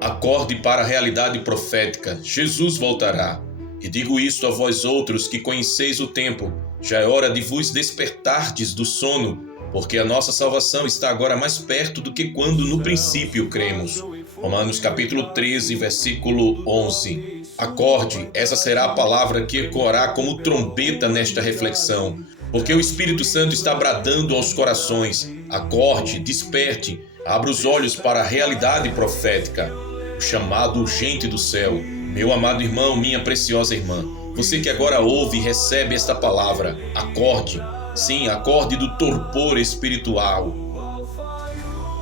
Acorde para a realidade profética. Jesus voltará. E digo isto a vós outros que conheceis o tempo. Já é hora de vos despertardes do sono, porque a nossa salvação está agora mais perto do que quando no princípio cremos. Romanos capítulo 13, versículo 11. Acorde, essa será a palavra que ecoará como trombeta nesta reflexão, porque o Espírito Santo está bradando aos corações. Acorde, desperte, abra os olhos para a realidade profética, o chamado urgente do céu. Meu amado irmão, minha preciosa irmã, você que agora ouve e recebe esta palavra, acorde. Sim, acorde do torpor espiritual.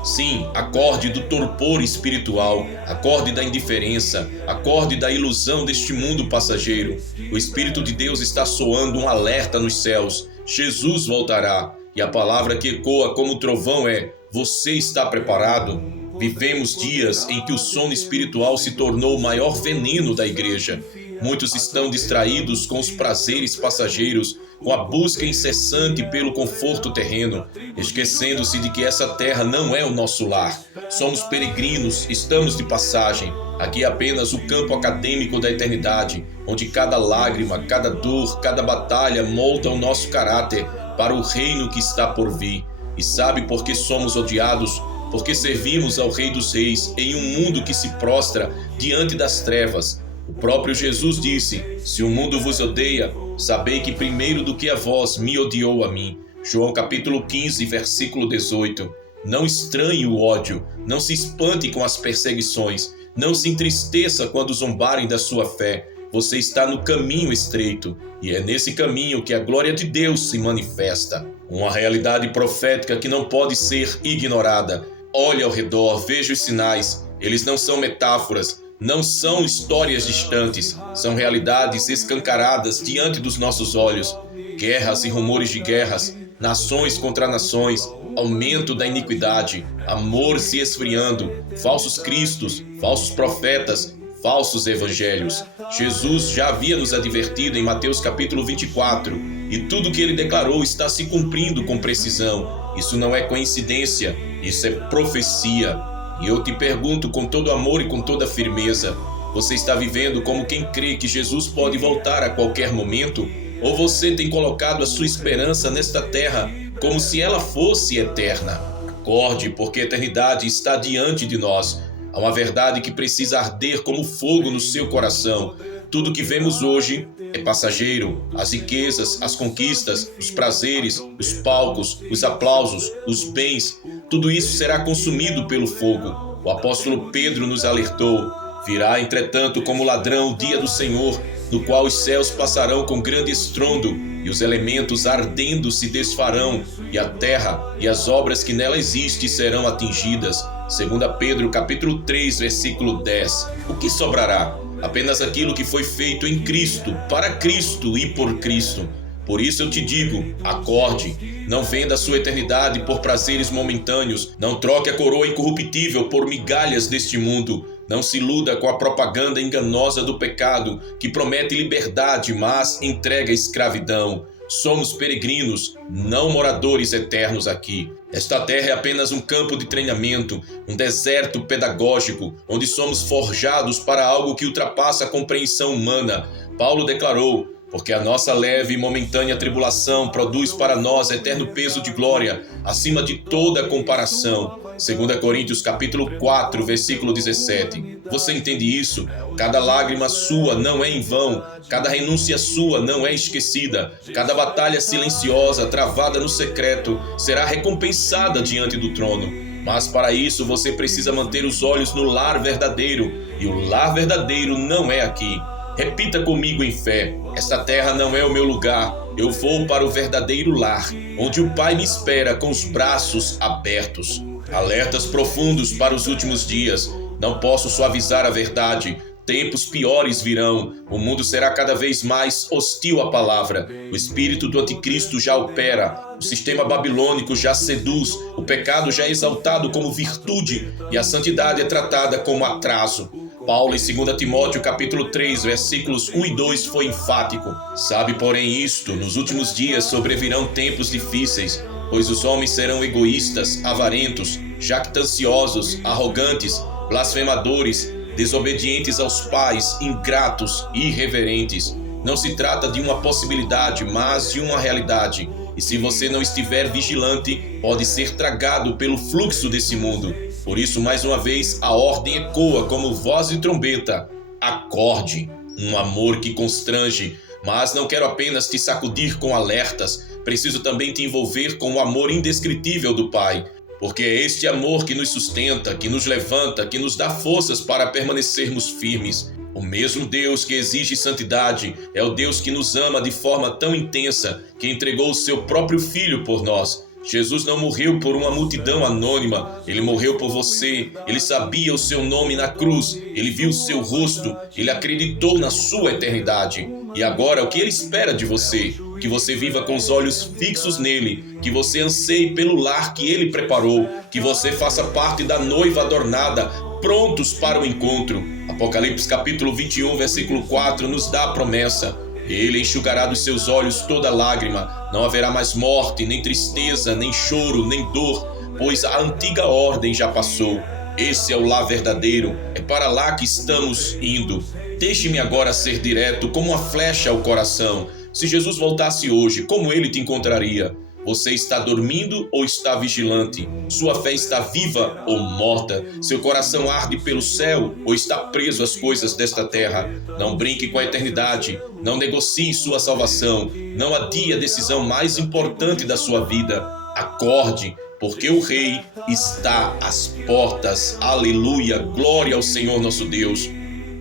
Sim, acorde do torpor espiritual, acorde da indiferença, acorde da ilusão deste mundo passageiro. O Espírito de Deus está soando um alerta nos céus. Jesus voltará. E a palavra que ecoa como trovão é: você está preparado? Vivemos dias em que o sono espiritual se tornou o maior veneno da igreja. Muitos estão distraídos com os prazeres passageiros, com a busca incessante pelo conforto terreno, esquecendo-se de que essa terra não é o nosso lar. Somos peregrinos, estamos de passagem. Aqui é apenas o campo acadêmico da eternidade, onde cada lágrima, cada dor, cada batalha molda o nosso caráter para o reino que está por vir. E sabe por que somos odiados? Porque servimos ao Rei dos Reis em um mundo que se prostra diante das trevas. O próprio Jesus disse: se o mundo vos odeia, sabei que primeiro do que a vós me odiou a mim. João capítulo 15, versículo 18. Não estranhe o ódio, não se espante com as perseguições, não se entristeça quando zombarem da sua fé. Você está no caminho estreito, e é nesse caminho que a glória de Deus se manifesta. Uma realidade profética que não pode ser ignorada. Olhe ao redor, veja os sinais. Eles não são metáforas, não são histórias distantes, são realidades escancaradas diante dos nossos olhos. Guerras e rumores de guerras, nações contra nações, aumento da iniquidade, amor se esfriando, falsos cristos, falsos profetas, falsos evangelhos. Jesus já havia nos advertido em Mateus capítulo 24, e tudo que ele declarou está se cumprindo com precisão. Isso não é coincidência, isso é profecia. E eu te pergunto com todo amor e com toda firmeza: você está vivendo como quem crê que Jesus pode voltar a qualquer momento? Ou você tem colocado a sua esperança nesta terra como se ela fosse eterna? Acorde, porque a eternidade está diante de nós. Há uma verdade que precisa arder como fogo no seu coração. Tudo que vemos hoje é passageiro. As riquezas, as conquistas, os prazeres, os palcos, os aplausos, os bens, tudo isso será consumido pelo fogo. O apóstolo Pedro nos alertou: virá, entretanto, como ladrão o dia do Senhor, no qual os céus passarão com grande estrondo, e os elementos ardendo se desfarão, e a terra e as obras que nela existem serão atingidas. 2 Pedro capítulo 3, versículo 10. O que sobrará? Apenas aquilo que foi feito em Cristo, para Cristo e por Cristo. Por isso eu te digo, acorde, não venda a sua eternidade por prazeres momentâneos, não troque a coroa incorruptível por migalhas deste mundo, não se iluda com a propaganda enganosa do pecado, que promete liberdade, mas entrega escravidão. Somos peregrinos, não moradores eternos aqui. Esta terra é apenas um campo de treinamento, um deserto pedagógico, onde somos forjados para algo que ultrapassa a compreensão humana. Paulo declarou: porque a nossa leve e momentânea tribulação produz para nós eterno peso de glória, acima de toda comparação. 2 Coríntios capítulo 4, versículo 17. Você entende isso? Cada lágrima sua não é em vão, cada renúncia sua não é esquecida, cada batalha silenciosa travada no secreto será recompensada diante do trono. Mas para isso você precisa manter os olhos no lar verdadeiro, e o lar verdadeiro não é aqui. Repita comigo em fé: esta terra não é o meu lugar, eu vou para o verdadeiro lar, onde o Pai me espera com os braços abertos. Alertas profundos para os últimos dias. Não posso suavizar a verdade. Tempos piores virão. O mundo será cada vez mais hostil à palavra. O espírito do anticristo já opera. O sistema babilônico já seduz. O pecado já é exaltado como virtude e a santidade é tratada como atraso. Paulo em 2 Timóteo capítulo 3, versículos 1 e 2 foi enfático. Sabe, porém, isto: nos últimos dias sobrevirão tempos difíceis, pois os homens serão egoístas, avarentos, jactanciosos, arrogantes, blasfemadores, desobedientes aos pais, ingratos e irreverentes. Não se trata de uma possibilidade, mas de uma realidade. E se você não estiver vigilante, pode ser tragado pelo fluxo desse mundo. Por isso, mais uma vez, a ordem ecoa como voz de trombeta. Acorde, um amor que constrange. Mas não quero apenas te sacudir com alertas, preciso também te envolver com o amor indescritível do Pai. Porque é este amor que nos sustenta, que nos levanta, que nos dá forças para permanecermos firmes. O mesmo Deus que exige santidade é o Deus que nos ama de forma tão intensa que entregou o seu próprio Filho por nós. Jesus não morreu por uma multidão anônima, ele morreu por você, ele sabia o seu nome na cruz, ele viu o seu rosto, ele acreditou na sua eternidade. E agora o que ele espera de você? Que você viva com os olhos fixos nele, que você anseie pelo lar que ele preparou, que você faça parte da noiva adornada, prontos para o encontro. Apocalipse capítulo 21, versículo 4 nos dá a promessa. Ele enxugará dos seus olhos toda lágrima, não haverá mais morte, nem tristeza, nem choro, nem dor, pois a antiga ordem já passou. Esse é o lar verdadeiro, é para lá que estamos indo. Deixe-me agora ser direto como uma flecha ao coração. Se Jesus voltasse hoje, como ele te encontraria? Você está dormindo ou está vigilante? Sua fé está viva ou morta? Seu coração arde pelo céu ou está preso às coisas desta terra? Não brinque com a eternidade. Não negocie sua salvação. Não adie a decisão mais importante da sua vida. Acorde, porque o Rei está às portas. Aleluia! Glória ao Senhor nosso Deus.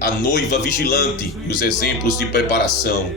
A noiva vigilante e os exemplos de preparação.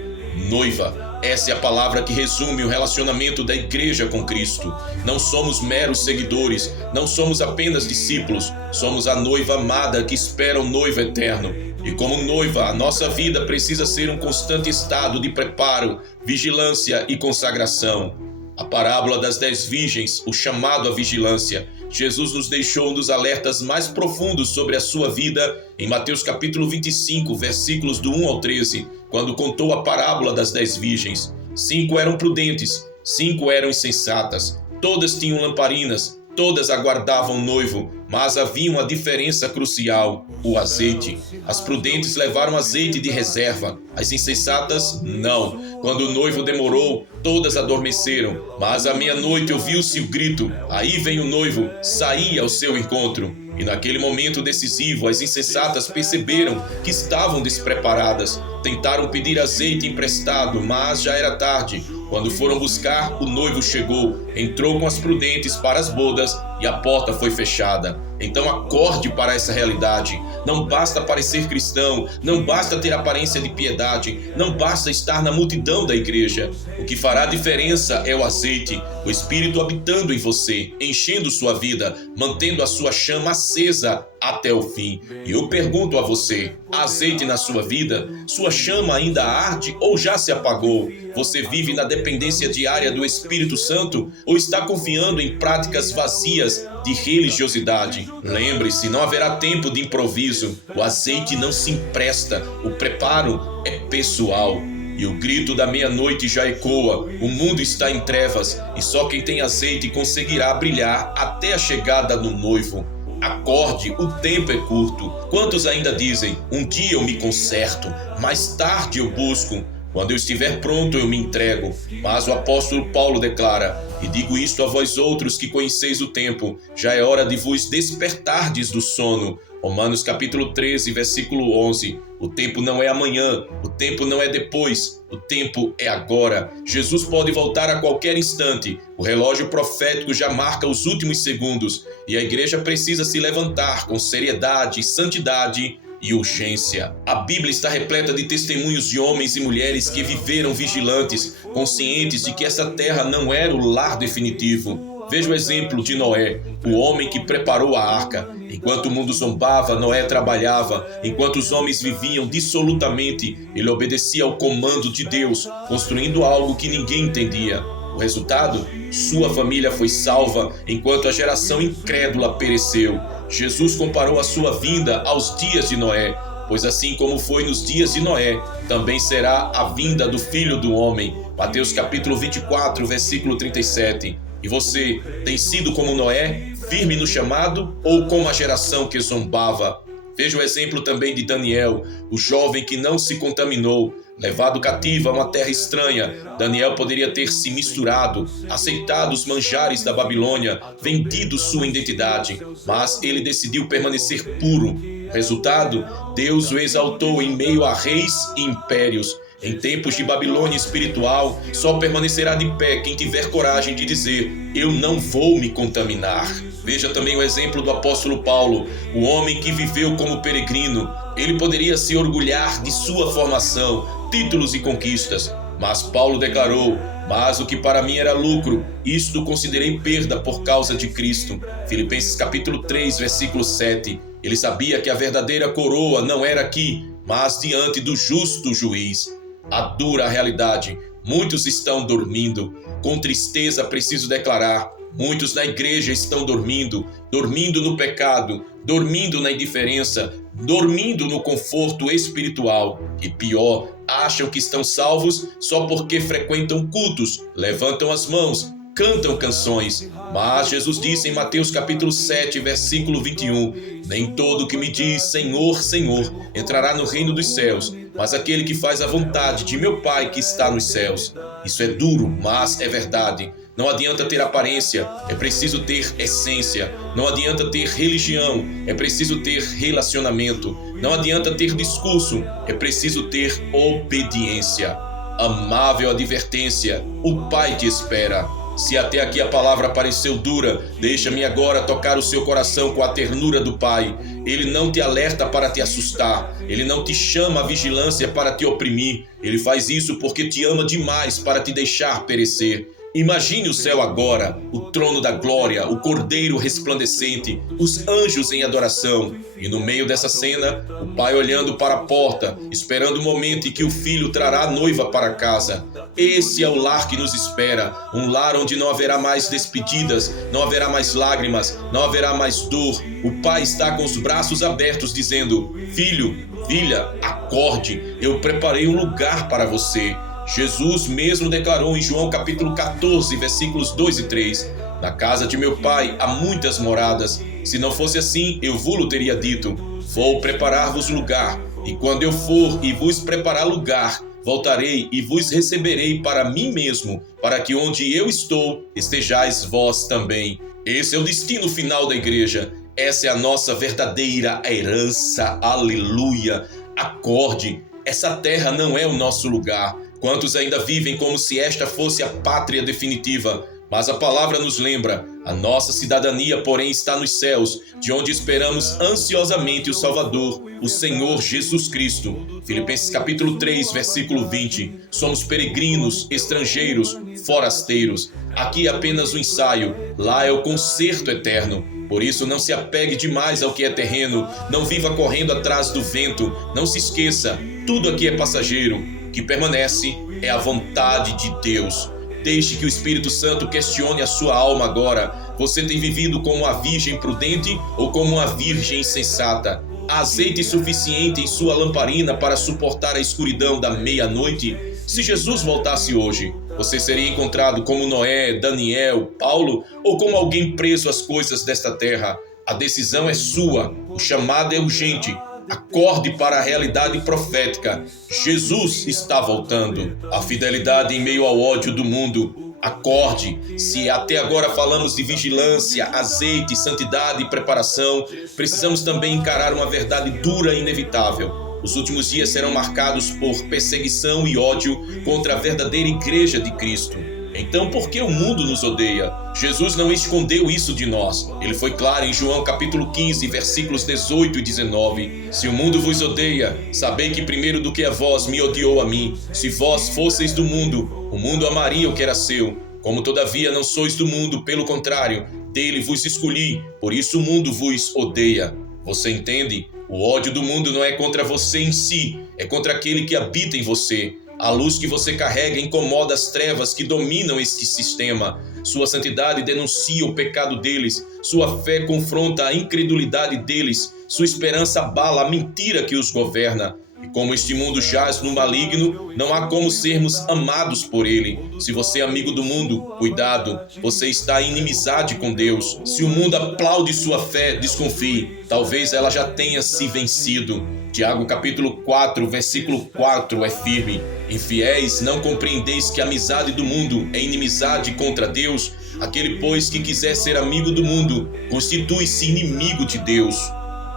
Noiva. Essa é a palavra que resume o relacionamento da igreja com Cristo. Não somos meros seguidores, não somos apenas discípulos, somos a noiva amada que espera o noivo eterno. E como noiva, a nossa vida precisa ser um constante estado de preparo, vigilância e consagração. A parábola das 10 virgens, o chamado à vigilância. Jesus nos deixou um dos alertas mais profundos sobre a sua vida em Mateus capítulo 25, versículos do 1 ao 13, quando contou a parábola das 10 virgens. 5 eram prudentes, 5 eram insensatas, todas tinham lamparinas, todas aguardavam o noivo, mas havia uma diferença crucial: o azeite. As prudentes levaram azeite de reserva, as insensatas não. Quando o noivo demorou, todas adormeceram, mas à meia-noite ouviu-se o grito: aí vem o noivo, saí ao seu encontro. E naquele momento decisivo, as insensatas perceberam que estavam despreparadas. Tentaram pedir azeite emprestado, mas já era tarde. Quando foram buscar, o noivo chegou, entrou com as prudentes para as bodas e a porta foi fechada. Então acorde para essa realidade. Não basta parecer cristão, não basta ter aparência de piedade, não basta estar na multidão da igreja. O que fará diferença é o azeite, o Espírito habitando em você, enchendo sua vida, mantendo a sua chama acesa até o fim. E eu pergunto a você: há azeite na sua vida? Sua chama ainda arde ou já se apagou? Você vive na dependência diária do Espírito Santo ou está confiando em práticas vazias de religiosidade? Lembre-se, não haverá tempo de improviso. O azeite não se empresta, o preparo é pessoal. E o grito da meia-noite já ecoa: o mundo está em trevas e só quem tem azeite conseguirá brilhar até a chegada do noivo. Acorde, o tempo é curto. Quantos ainda dizem: um dia eu me conserto, mais tarde eu busco, quando eu estiver pronto eu me entrego? Mas o apóstolo Paulo declara: e digo isto a vós outros que conheceis o tempo, já é hora de vos despertardes do sono. Romanos capítulo 13, versículo 11. O tempo não é amanhã, o tempo não é depois, o tempo é agora. Jesus pode voltar a qualquer instante. O relógio profético já marca os últimos segundos e a igreja precisa se levantar com seriedade, santidade e urgência. A Bíblia está repleta de testemunhos de homens e mulheres que viveram vigilantes, conscientes de que essa terra não era o lar definitivo. Veja o exemplo de Noé, o homem que preparou a arca. Enquanto o mundo zombava, Noé trabalhava. Enquanto os homens viviam dissolutamente, ele obedecia ao comando de Deus, construindo algo que ninguém entendia. O resultado? Sua família foi salva, enquanto a geração incrédula pereceu. Jesus comparou a sua vinda aos dias de Noé, pois assim como foi nos dias de Noé, também será a vinda do Filho do Homem. Mateus capítulo 24, versículo 37. E você tem sido como Noé, firme no chamado ou como a geração que zombava? Veja o exemplo também de Daniel, o jovem que não se contaminou. Levado cativo a uma terra estranha, Daniel poderia ter se misturado, aceitado os manjares da Babilônia, vendido sua identidade, mas ele decidiu permanecer puro. Resultado, Deus o exaltou em meio a reis e impérios. Em tempos de Babilônia espiritual, só permanecerá de pé quem tiver coragem de dizer: eu não vou me contaminar. Veja também o exemplo do apóstolo Paulo, o homem que viveu como peregrino. Ele poderia se orgulhar de sua formação, títulos e conquistas, mas Paulo declarou: mas o que para mim era lucro, isto considerei perda por causa de Cristo. Filipenses capítulo 3, versículo 7. Ele sabia que a verdadeira coroa não era aqui, mas diante do justo juiz. A dura realidade: muitos estão dormindo. Com tristeza preciso declarar: muitos na igreja estão dormindo, dormindo no pecado, dormindo na indiferença, dormindo no conforto espiritual. E pior, acham que estão salvos só porque frequentam cultos, levantam as mãos, cantam canções. Mas Jesus disse em Mateus capítulo 7, versículo 21, nem todo que me diz Senhor, Senhor entrará no reino dos céus, mas aquele que faz a vontade de meu Pai que está nos céus. Isso é duro, mas é verdade. Não adianta ter aparência, é preciso ter essência. Não adianta ter religião, é preciso ter relacionamento. Não adianta ter discurso, é preciso ter obediência. Amável advertência, o Pai te espera. Se até aqui a palavra pareceu dura, deixa-me agora tocar o seu coração com a ternura do Pai. Ele não te alerta para te assustar. Ele não te chama à vigilância para te oprimir. Ele faz isso porque te ama demais para te deixar perecer. Imagine o céu agora, o trono da glória, o cordeiro resplandecente, os anjos em adoração. E no meio dessa cena, o pai olhando para a porta, esperando o momento em que o filho trará a noiva para casa. Esse é o lar que nos espera, um lar onde não haverá mais despedidas, não haverá mais lágrimas, não haverá mais dor. O pai está com os braços abertos dizendo: filho, filha, acorde, eu preparei um lugar para você. Jesus mesmo declarou em João capítulo 14, versículos 2 e 3, na casa de meu pai há muitas moradas. Se não fosse assim, eu vou-lo teria dito, vou preparar-vos lugar, e quando eu for e vos preparar lugar, voltarei e vos receberei para mim mesmo, para que onde eu estou, estejais vós também. Esse é o destino final da igreja. Essa é a nossa verdadeira herança. Aleluia! Acorde, essa terra não é o nosso lugar. Quantos ainda vivem como se esta fosse a pátria definitiva? Mas a palavra nos lembra, a nossa cidadania, porém, está nos céus, de onde esperamos ansiosamente o Salvador, o Senhor Jesus Cristo. Filipenses capítulo 3, versículo 20. Somos peregrinos, estrangeiros, forasteiros. Aqui é apenas um ensaio, lá é o concerto eterno. Por isso, não se apegue demais ao que é terreno, não viva correndo atrás do vento, não se esqueça, tudo aqui é passageiro. O que permanece é a vontade de Deus. Deixe que o Espírito Santo questione a sua alma agora. Você tem vivido como uma virgem prudente ou como uma virgem insensata? Há azeite suficiente em sua lamparina para suportar a escuridão da meia-noite? Se Jesus voltasse hoje, você seria encontrado como Noé, Daniel, Paulo ou como alguém preso às coisas desta terra? A decisão é sua, o chamado é urgente. Acorde para a realidade profética. Jesus está voltando. A fidelidade em meio ao ódio do mundo. Acorde. Se até agora falamos de vigilância, azeite, santidade e preparação, precisamos também encarar uma verdade dura e inevitável. Os últimos dias serão marcados por perseguição e ódio contra a verdadeira igreja de Cristo. Então, por que o mundo nos odeia? Jesus não escondeu isso de nós. Ele foi claro em João capítulo 15, versículos 18 e 19. Se o mundo vos odeia, sabei que primeiro do que a vós me odiou a mim. Se vós fosseis do mundo, o mundo amaria o que era seu. Como todavia não sois do mundo, pelo contrário, dele vos escolhi, por isso o mundo vos odeia. Você entende? O ódio do mundo não é contra você em si, é contra aquele que habita em você. A luz que você carrega incomoda as trevas que dominam este sistema. Sua santidade denuncia o pecado deles. Sua fé confronta a incredulidade deles. Sua esperança abala a mentira que os governa. E Como este mundo jaz no maligno, não há como sermos amados por ele. Se você é amigo do mundo, cuidado, você está em inimizade com Deus. Se o mundo aplaude sua fé, desconfie, talvez ela já tenha se vencido. Tiago capítulo 4, versículo 4 é firme. Infiéis, não compreendeis que a amizade do mundo é inimizade contra Deus? Aquele, pois, que quiser ser amigo do mundo, constitui-se inimigo de Deus.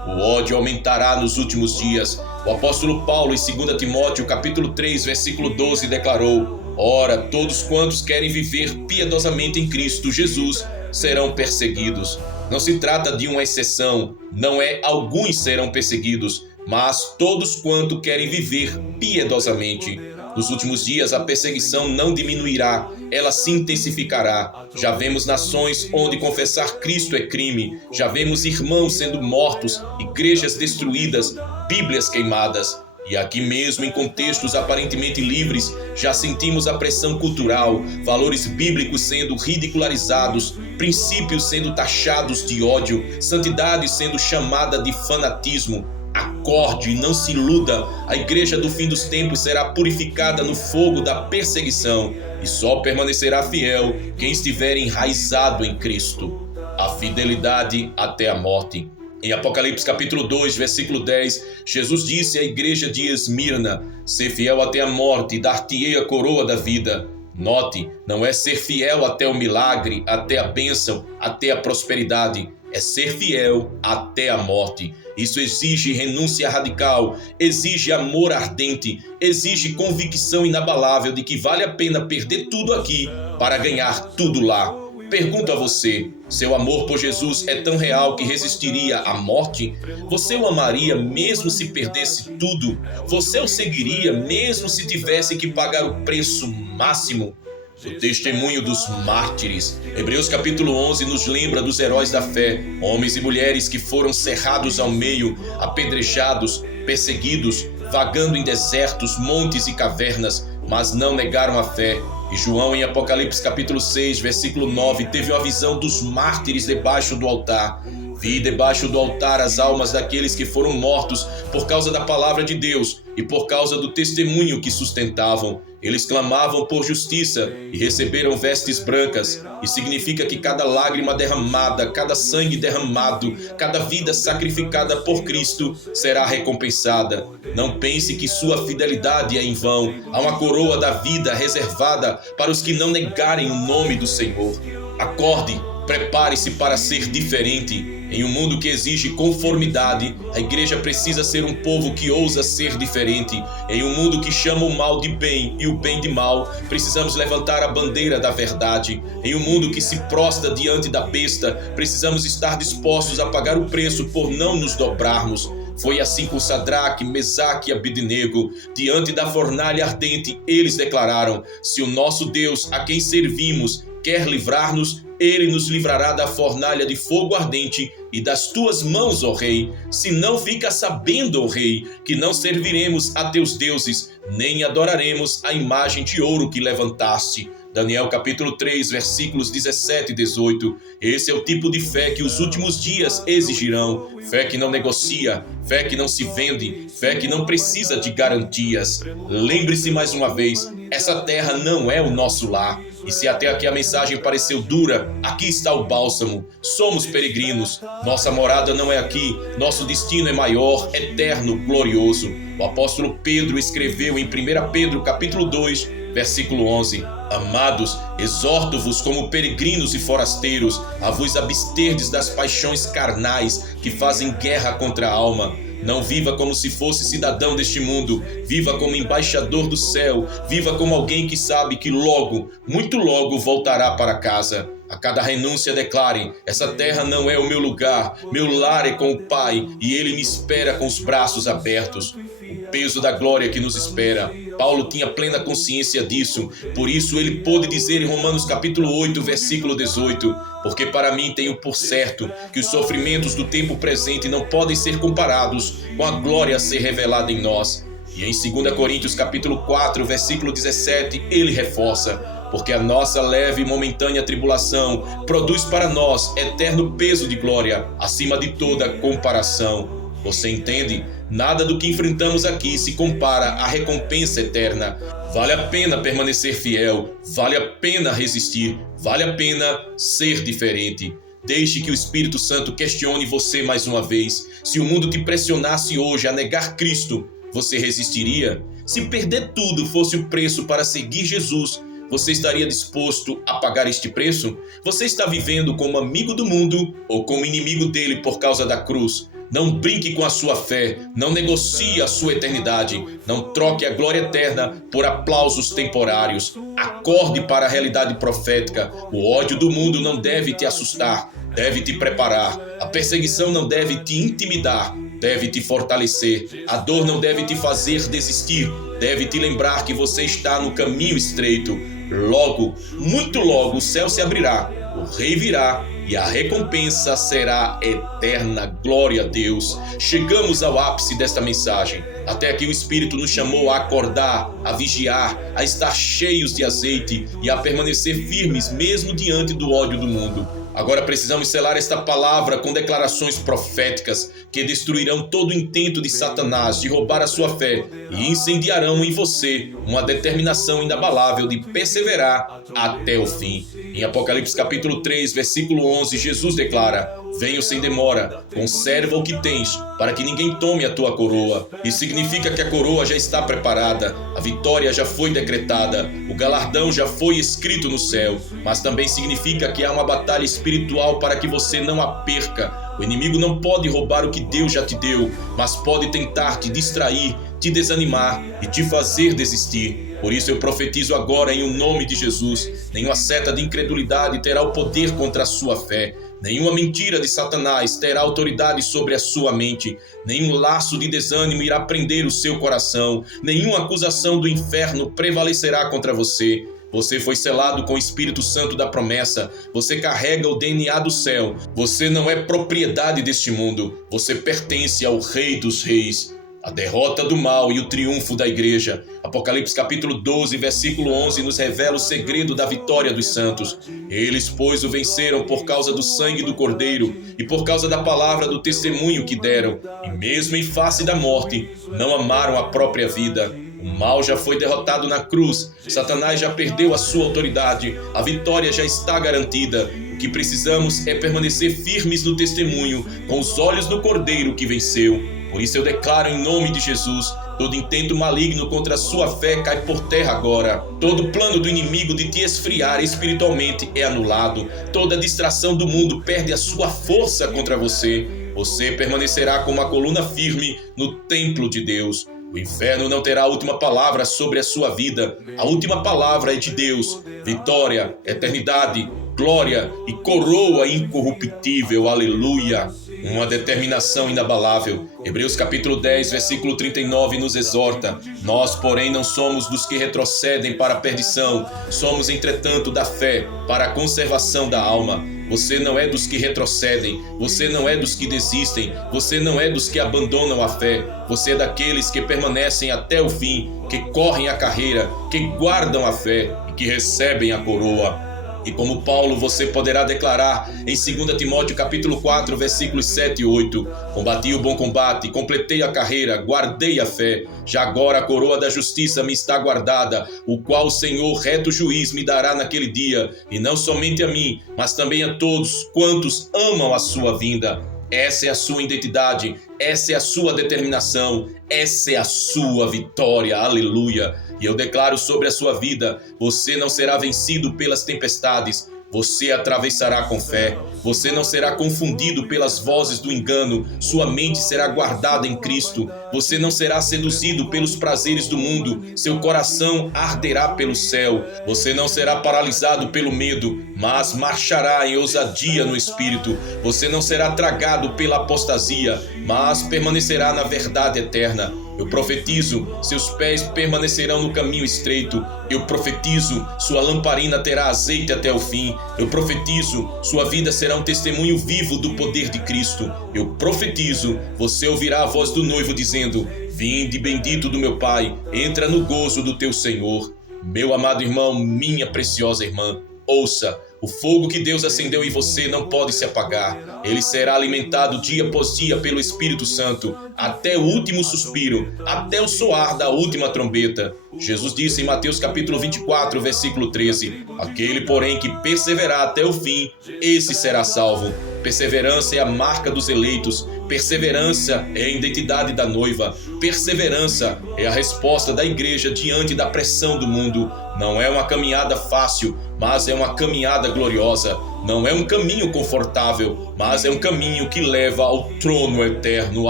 O ódio aumentará nos últimos dias. O apóstolo Paulo, em 2 Timóteo capítulo 3, versículo 12, declarou: Ora, todos quantos querem viver piedosamente em Cristo Jesus serão perseguidos. Não se trata de uma exceção, não é alguns serão perseguidos, mas todos quanto querem viver piedosamente. Nos últimos dias a perseguição não diminuirá, ela se intensificará. Já vemos nações onde confessar Cristo é crime, já vemos irmãos sendo mortos, igrejas destruídas, Bíblias queimadas. E aqui mesmo, em contextos aparentemente livres, já sentimos a pressão cultural, valores bíblicos sendo ridicularizados, princípios sendo taxados de ódio, santidade sendo chamada de fanatismo. Acorde e não se iluda, a igreja do fim dos tempos será purificada no fogo da perseguição e só permanecerá fiel quem estiver enraizado em Cristo. A fidelidade até a morte. Em Apocalipse capítulo 2, versículo 10, Jesus disse à igreja de Esmirna: Ser fiel até a morte e dar-te-ei a coroa da vida. Note, não é ser fiel até o milagre, até a bênção, até a prosperidade. É ser fiel até a morte. Isso exige renúncia radical, exige amor ardente, exige convicção inabalável de que vale a pena perder tudo aqui para ganhar tudo lá. Pergunto a você, seu amor por Jesus é tão real que resistiria à morte? Você o amaria mesmo se perdesse tudo? Você o seguiria mesmo se tivesse que pagar o preço máximo? O testemunho dos mártires. Hebreus capítulo 11 nos lembra dos heróis da fé, homens e mulheres que foram cerrados ao meio, apedrejados, perseguidos, vagando em desertos, montes e cavernas, mas não negaram a fé. E João, em Apocalipse capítulo 6, versículo 9, teve uma visão dos mártires debaixo do altar. Vi debaixo do altar as almas daqueles que foram mortos por causa da palavra de Deus e por causa do testemunho que sustentavam. Eles clamavam por justiça e receberam vestes brancas. E significa que cada lágrima derramada, cada sangue derramado, cada vida sacrificada por Cristo será recompensada. Não pense que sua fidelidade é em vão. Há uma coroa da vida reservada para os que não negarem o nome do Senhor. Acorde, prepare-se para ser diferente. Em um mundo que exige conformidade, a igreja precisa ser um povo que ousa ser diferente. Em um mundo que chama o mal de bem e o bem de mal, precisamos levantar a bandeira da verdade. Em um mundo que se prostra diante da besta, precisamos estar dispostos a pagar o preço por não nos dobrarmos. Foi assim com Sadraque, Mesaque e Abednego. Diante da fornalha ardente, eles declararam: se o nosso Deus, a quem servimos, quer livrar-nos, ele nos livrará da fornalha de fogo ardente e das tuas mãos, ó rei. Se não, fica sabendo, ó rei, que não serviremos a teus deuses, nem adoraremos a imagem de ouro que levantaste. Daniel capítulo 3, versículos 17 e 18. Esse é o tipo de fé que os últimos dias exigirão. Fé que não negocia, fé que não se vende, fé que não precisa de garantias. Lembre-se mais uma vez, essa terra não é o nosso lar. E se até aqui a mensagem pareceu dura, aqui está o bálsamo. Somos peregrinos. Nossa morada não é aqui. Nosso destino é maior, eterno, glorioso. O apóstolo Pedro escreveu em 1 Pedro capítulo 2, versículo 11. Amados, exorto-vos como peregrinos e forasteiros a vos absterdes das paixões carnais que fazem guerra contra a alma. Não viva como se fosse cidadão deste mundo, viva como embaixador do céu, viva como alguém que sabe que logo, muito logo voltará para casa. A cada renúncia declare: essa terra não é o meu lugar, meu lar é com o Pai e Ele me espera com os braços abertos. O peso da glória que nos espera. Paulo tinha plena consciência disso, por isso ele pôde dizer em Romanos capítulo 8, versículo 18: porque para mim tenho por certo que os sofrimentos do tempo presente não podem ser comparados com a glória a ser revelada em nós. E em 2 Coríntios capítulo 4, versículo 17, ele reforça: porque a nossa leve e momentânea tribulação produz para nós eterno peso de glória, acima de toda comparação. Você entende? Nada do que enfrentamos aqui se compara à recompensa eterna. Vale a pena permanecer fiel, vale a pena resistir, vale a pena ser diferente. Deixe que o Espírito Santo questione você mais uma vez. Se o mundo te pressionasse hoje a negar Cristo, você resistiria? Se perder tudo fosse o preço para seguir Jesus, você estaria disposto a pagar este preço? Você está vivendo como amigo do mundo ou como inimigo dele por causa da cruz? Não brinque com a sua fé, não negocie a sua eternidade, não troque a glória eterna por aplausos temporários. Acorde para a realidade profética. O ódio do mundo não deve te assustar, deve te preparar. A perseguição não deve te intimidar, deve te fortalecer. A dor não deve te fazer desistir, deve te lembrar que você está no caminho estreito. Logo, muito logo, o céu se abrirá, o rei virá e a recompensa será eterna. Glória a Deus. Chegamos ao ápice desta mensagem. Até aqui o Espírito nos chamou a acordar, a vigiar, a estar cheios de azeite e a permanecer firmes mesmo diante do ódio do mundo. Agora precisamos selar esta palavra com declarações proféticas que destruirão todo o intento de Satanás de roubar a sua fé e incendiarão em você uma determinação inabalável de perseverar até o fim. Em Apocalipse capítulo 3, versículo 11, Jesus declara: venho sem demora, conserva o que tens, para que ninguém tome a tua coroa. Isso significa que a coroa já está preparada, a vitória já foi decretada, o galardão já foi escrito no céu, mas também significa que há uma batalha espiritual para que você não a perca. O inimigo não pode roubar o que Deus já te deu, mas pode tentar te distrair, te desanimar e te fazer desistir. Por isso eu profetizo agora em o nome de Jesus: nenhuma seta de incredulidade terá o poder contra a sua fé. Nenhuma mentira de Satanás terá autoridade sobre a sua mente. Nenhum laço de desânimo irá prender o seu coração. Nenhuma acusação do inferno prevalecerá contra você. Você foi selado com o Espírito Santo da promessa. Você carrega o DNA do céu. Você não é propriedade deste mundo. Você pertence ao Rei dos Reis. A derrota do mal e o triunfo da igreja. Apocalipse capítulo 12, versículo 11 nos revela o segredo da vitória dos santos. Eles, pois, o venceram por causa do sangue do Cordeiro e por causa da palavra do testemunho que deram. E mesmo em face da morte, não amaram a própria vida. O mal já foi derrotado na cruz. Satanás já perdeu a sua autoridade. A vitória já está garantida. O que precisamos é permanecer firmes no testemunho, com os olhos no Cordeiro que venceu. Por isso eu declaro em nome de Jesus: todo intento maligno contra a sua fé cai por terra agora. Todo plano do inimigo de te esfriar espiritualmente é anulado. Toda distração do mundo perde a sua força contra você. Você permanecerá como uma coluna firme no templo de Deus. O inferno não terá a última palavra sobre a sua vida. A última palavra é de Deus. Vitória, eternidade, glória e coroa incorruptível. Aleluia! Uma determinação inabalável. Hebreus capítulo 10, versículo 39 nos exorta: nós, porém, não somos dos que retrocedem para a perdição, somos, entretanto, da fé para a conservação da alma. Você não é dos que retrocedem, você não é dos que desistem, você não é dos que abandonam a fé. Você é daqueles que permanecem até o fim, que correm a carreira, que guardam a fé e que recebem a coroa. E como Paulo, você poderá declarar em 2 Timóteo capítulo 4, versículos 7 e 8: combati o bom combate, completei a carreira, guardei a fé. Já agora a coroa da justiça me está guardada, o qual o Senhor, reto juiz, me dará naquele dia, e não somente a mim, mas também a todos quantos amam a sua vinda. Essa é a sua identidade, essa é a sua determinação, essa é a sua vitória. Aleluia! E eu declaro sobre a sua vida: você não será vencido pelas tempestades, você atravessará com fé. Você não será confundido pelas vozes do engano, sua mente será guardada em Cristo. Você não será seduzido pelos prazeres do mundo, seu coração arderá pelo céu. Você não será paralisado pelo medo, mas marchará em ousadia no Espírito. Você não será tragado pela apostasia, mas permanecerá na verdade eterna. Eu profetizo, seus pés permanecerão no caminho estreito. Eu profetizo, sua lamparina terá azeite até o fim. Eu profetizo, sua vida será um testemunho vivo do poder de Cristo. Eu profetizo, você ouvirá a voz do noivo dizendo: vinde, bendito do meu Pai, entra no gozo do teu Senhor. Meu amado irmão, minha preciosa irmã, ouça, O fogo que Deus acendeu em você não pode se apagar. Ele será alimentado dia após dia pelo Espírito Santo, até o último suspiro, até o soar da última trombeta. Jesus disse em Mateus capítulo 24, versículo 13: aquele, porém, que perseverar até o fim, esse será salvo. Perseverança é a marca dos eleitos. Perseverança é a identidade da noiva. Perseverança é a resposta da igreja diante da pressão do mundo. Não é uma caminhada fácil, mas é uma caminhada gloriosa. Não é um caminho confortável, mas é um caminho que leva ao trono eterno.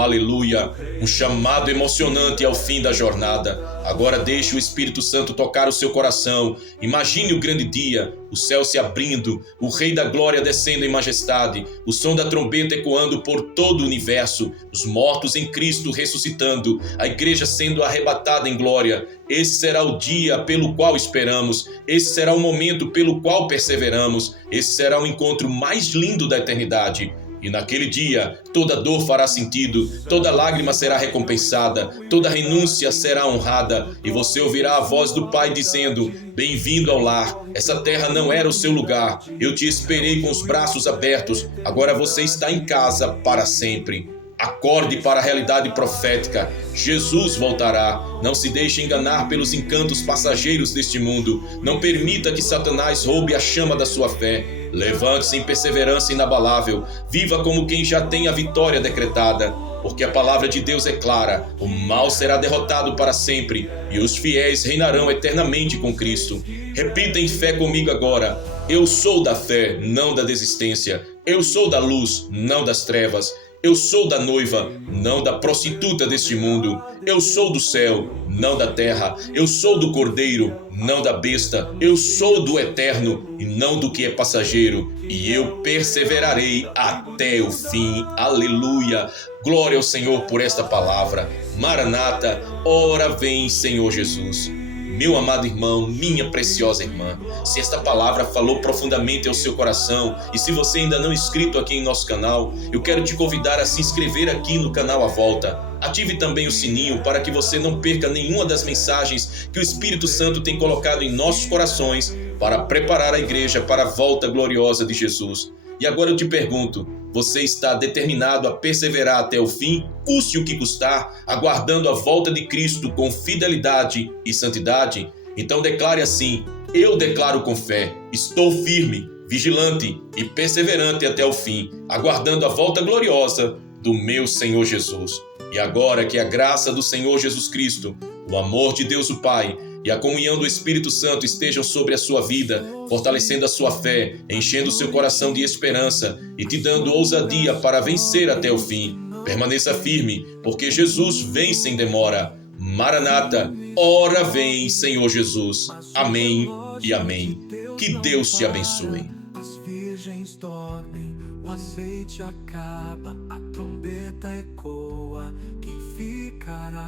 Aleluia! Um chamado emocionante ao fim da jornada. Agora deixe o Espírito Santo tocar o seu coração. Imagine o grande dia, o céu se abrindo, o Rei da Glória descendo em majestade, o som da trombeta ecoando por todo o universo, os mortos em Cristo ressuscitando, a igreja sendo arrebatada em glória. Esse será o dia pelo qual esperamos, esse será o momento pelo qual perseveramos, esse será o encontro mais lindo da eternidade. E naquele dia, toda dor fará sentido, toda lágrima será recompensada, toda renúncia será honrada, e você ouvirá a voz do Pai dizendo: bem-vindo ao lar, essa terra não era o seu lugar, eu te esperei com os braços abertos, agora você está em casa para sempre. Acorde para a realidade profética. Jesus voltará. Não se deixe enganar pelos encantos passageiros deste mundo. Não permita que Satanás roube a chama da sua fé. Levante-se em perseverança inabalável. Viva como quem já tem a vitória decretada. Porque a palavra de Deus é clara. O mal será derrotado para sempre e os fiéis reinarão eternamente com Cristo. Repita em fé comigo agora: eu sou da fé, não da desistência. Eu sou da luz, não das trevas. Eu sou da noiva, não da prostituta deste mundo. Eu sou do céu, não da terra. Eu sou do cordeiro, não da besta. Eu sou do eterno e não do que é passageiro. E eu perseverarei até o fim. Aleluia! Glória ao Senhor por esta palavra. Maranata, ora vem, Senhor Jesus. Meu amado irmão, minha preciosa irmã, se esta palavra falou profundamente ao seu coração e se você ainda não é inscrito aqui em nosso canal, eu quero te convidar a se inscrever aqui no canal à volta. Ative também o sininho para que você não perca nenhuma das mensagens que o Espírito Santo tem colocado em nossos corações para preparar a igreja para a volta gloriosa de Jesus. E agora eu te pergunto, você está determinado a perseverar até o fim, custe o que custar, aguardando a volta de Cristo com fidelidade e santidade? Então declare assim: eu declaro com fé, estou firme, vigilante e perseverante até o fim, aguardando a volta gloriosa do meu Senhor Jesus. E agora que a graça do Senhor Jesus Cristo, o amor de Deus o Pai e a comunhão do Espírito Santo estejam sobre a sua vida, fortalecendo a sua fé, enchendo o seu coração de esperança e te dando ousadia para vencer até o fim. Permaneça firme, porque Jesus vem sem demora. Maranata, ora vem, Senhor Jesus. Amém e amém. Que Deus te abençoe. As virgens dormem, o azeite acaba, a trombeta ecoa, quem ficará?